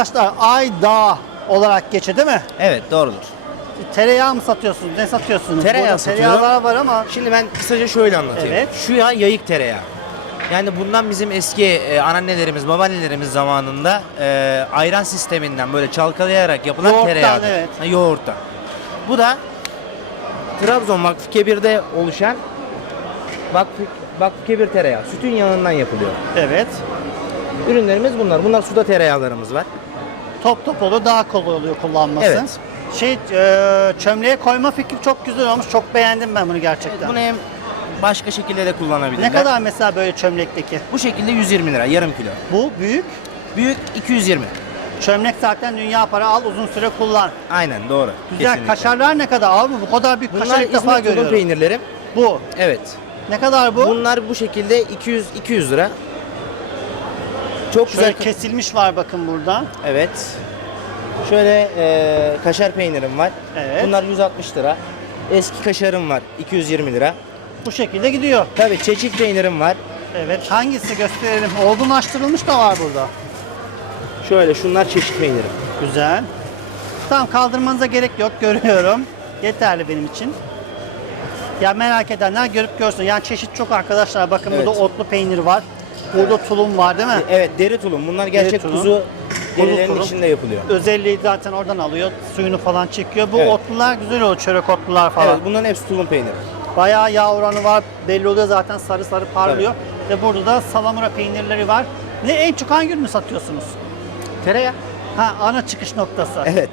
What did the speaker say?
arkadaşlar Aydağ olarak geçiyor değil mi? Evet doğrudur. Tereyağı mı satıyorsunuz? Ne satıyorsunuz? Tereyağı Burada satıyorum. Tereyağlar var ama Şimdi ben kısaca şöyle anlatayım. Evet. Şu ya yayık tereyağı. Yani bundan bizim eski e, anneannelerimiz, babaannelerimiz zamanında e, ayran sisteminden böyle çalkalayarak yapılan Yoğurttan, tereyağı. evet. Ha, yoğurttan. Bu da Trabzon Vakfı Kebir'de oluşan Vakfı, Vakfı Kebir tereyağı. Sütün yağından yapılıyor. evet. Ürünlerimiz bunlar. Bunlar suda tereyağlarımız var. Top top oluyor daha kolay oluyor kullanması. Evet. Şey e, çömleğe koyma fikri çok güzel olmuş. Çok beğendim ben bunu gerçekten. Bunu hem başka şekilde de kullanabilirler. ne kadar mesela böyle çömlekteki? Bu şekilde 120 lira, yarım kilo. Bu büyük. Büyük 220. Çömlek zaten dünya para al uzun süre kullan. Aynen doğru. Güzel. Kesinlikle. Kaşarlar ne kadar abi? Bu kadar büyük Bunlar kaşar ilk defa İzmir tulum görüyorum. peynirlerim. Bu. Evet. Ne kadar bu? Bunlar bu şekilde 200 200 lira. Çok Şöyle güzel. kesilmiş var bakın burada. Evet. Şöyle e, kaşar peynirim var. Evet. Bunlar 160 lira. Eski kaşarım var 220 lira. Bu şekilde gidiyor. Tabii çeçil peynirim var. Evet. Hangisi gösterelim? Olgunlaştırılmış da var burada. Şöyle şunlar çeşit peynirim. Güzel. Tamam kaldırmanıza gerek yok görüyorum. Yeterli benim için. Ya merak edenler görüp görsün. Yani çeşit çok arkadaşlar. Bakın Evet. burada otlu peynir var. Burada tulum var değil mi? Evet deri tulum. Bunlar gerçek tulum. kuzu derilerin tulum. içinde yapılıyor. Özelliği zaten oradan alıyor. Suyunu falan çekiyor. Bu Evet. otlular güzel oluyor. Çörek otlular falan. Evet bunların hepsi tulum peyniri. Bayağı yağ oranı var. Belli oluyor zaten sarı sarı parlıyor. Ve burada da salamura peynirleri var. Ne en çok hangi ürünü satıyorsunuz? Tereyağı. Ha ana çıkış noktası. Evet.